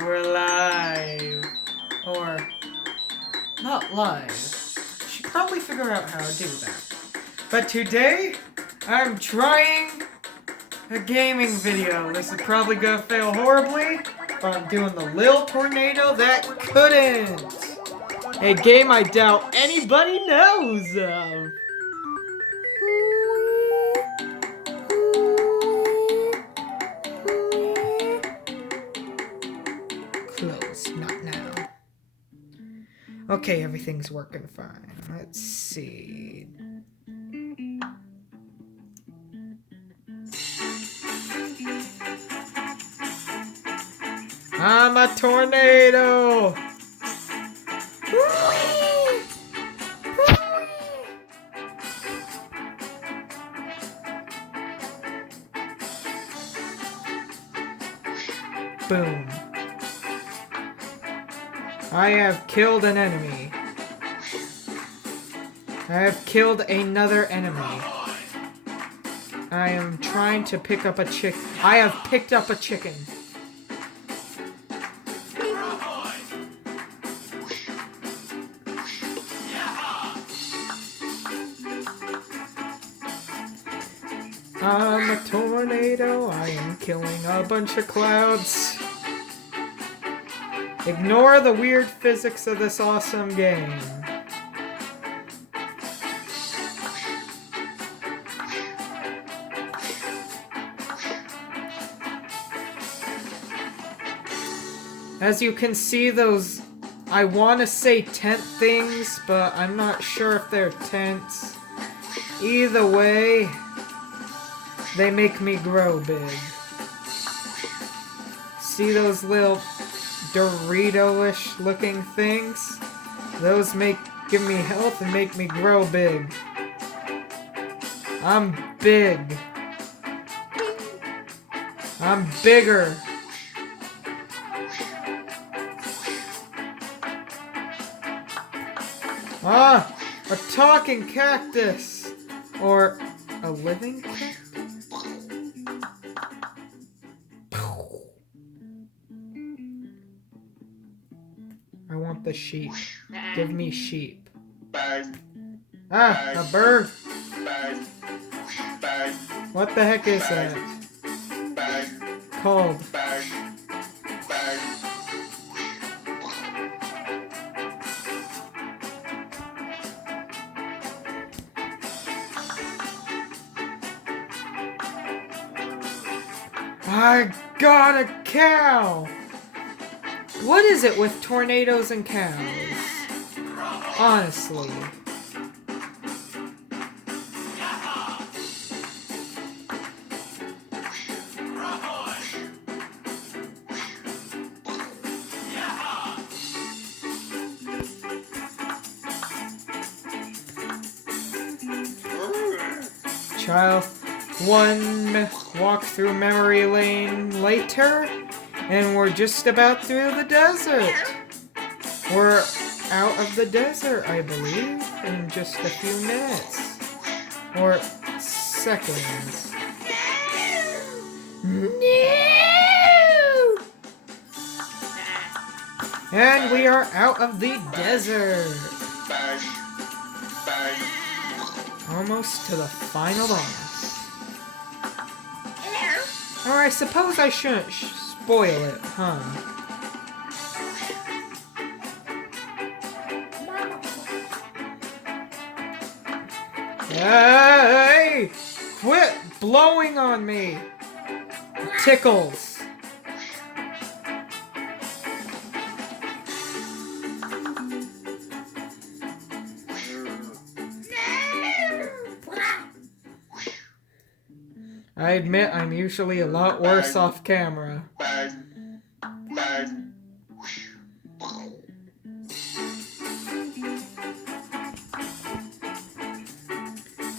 We're live. Or, not live. Should probably figure out how to do that. But today, I'm trying a gaming video. This is probably gonna fail horribly, but I'm doing the Lil Tornado That Couldn't. A game I doubt anybody knows of. Close, not now. Okay, everything's working fine. Let's see. I'm a tornado! Boom. I have killed an enemy. I have killed another enemy. I am trying to pick up a chick. I have picked up a chicken. I'm a tornado. I am killing a bunch of clouds. Ignore the weird physics of this awesome game. As you can see, those, I want to say tent things, but I'm not sure if they're tents. Either way, they make me grow big. See those little Dorito-ish looking things? Those give me health and make me grow big. I'm big. I'm bigger. Ah, a talking cactus. Or a living cactus? I want the sheep. Give me sheep. Ah, a bird. What the heck is that? Called. I got a cow! What is it with tornadoes and cows? Honestly. Child, one walk through memory lane later, and we're just about through the desert. We're out of the desert, I believe, in just a few minutes. Or seconds. No! And we are out of the desert. Almost to the final boss. Or I suppose I shouldn't spoil it, huh? Hey! Quit blowing on me! It tickles. I admit I'm usually a lot worse off camera.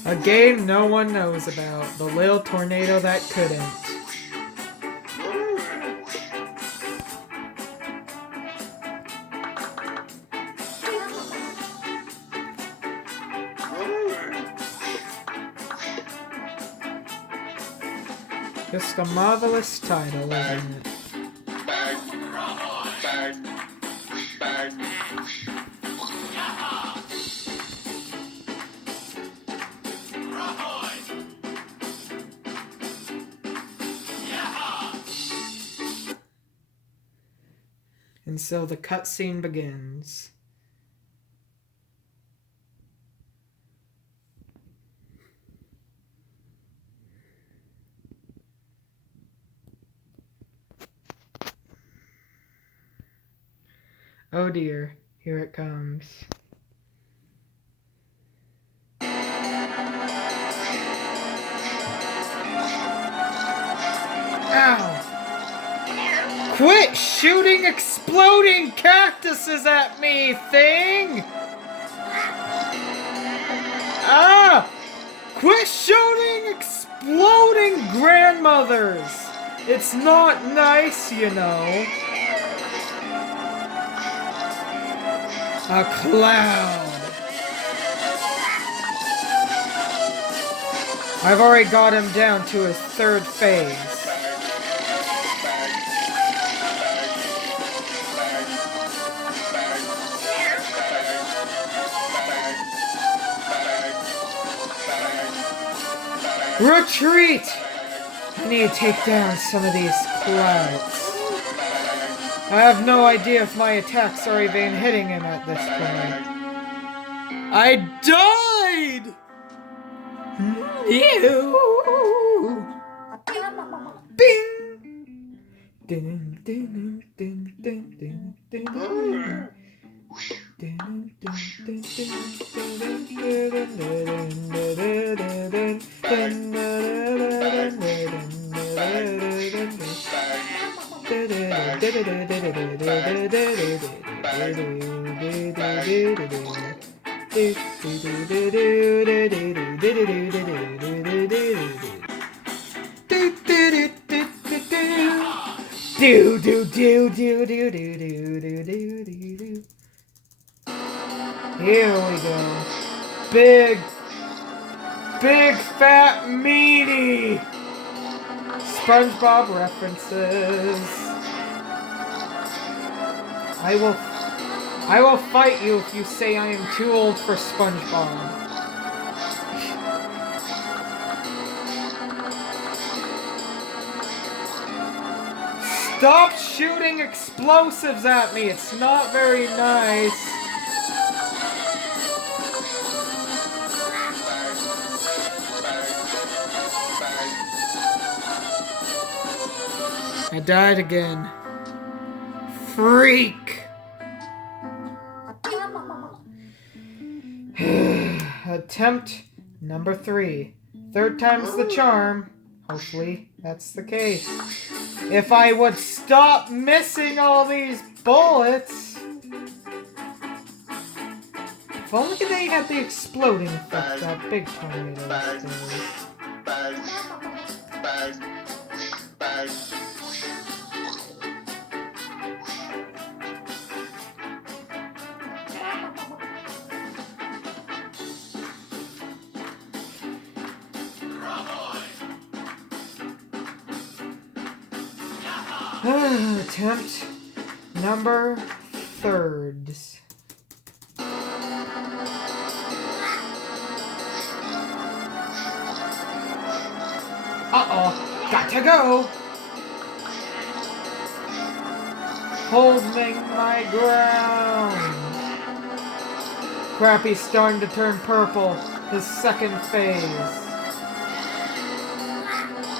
A game no one knows about. The Lil Tornado That Couldn't. Just a marvelous title, isn't it? And so the cutscene begins. Oh dear, here it comes. Ow! Quit shooting exploding cactuses at me, thing! Ah! Quit shooting exploding grandmothers! It's not nice, you know. A cloud. I've already got him down to his third phase. Retreat! I need to take down some of these clouds. I have no idea if my attacks are even hitting him at this point. I died! Ew! Bing! Dun, dun, dun, dun, dun, dun, dun. Here we go. Big fat meaty SpongeBob references. I will fight you if you say I am too old for SpongeBob. Stop shooting explosives at me. It's not very nice. I died again. Freak! Attempt number 3. Third time's the charm. Hopefully, that's the case. If I would stop missing all these bullets! If only they had the exploding effect that big tornado does. Attempt number 3. Uh-oh, got to go. Holding my ground. Crap, he's starting to turn purple. His second phase.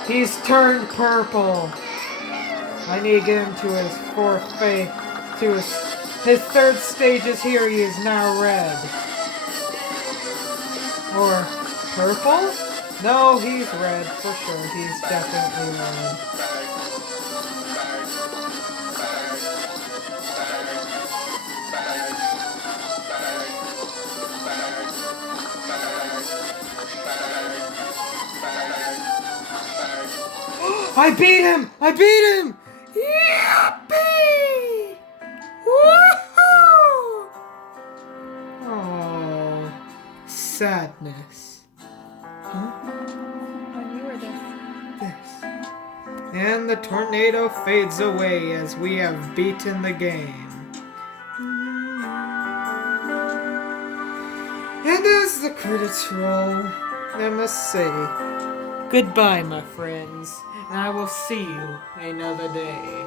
He's turned purple. I need to get him to his fourth phase. To his third stage is here. He is now red. Or purple? No, he's red for sure. He's definitely red. I beat him! I beat him! Yippee! Woohoo! Oh, sadness. Huh? You were this. And the tornado fades away as we have beaten the game. And as the credits roll, I must say, goodbye, my friends. And I will see you another day.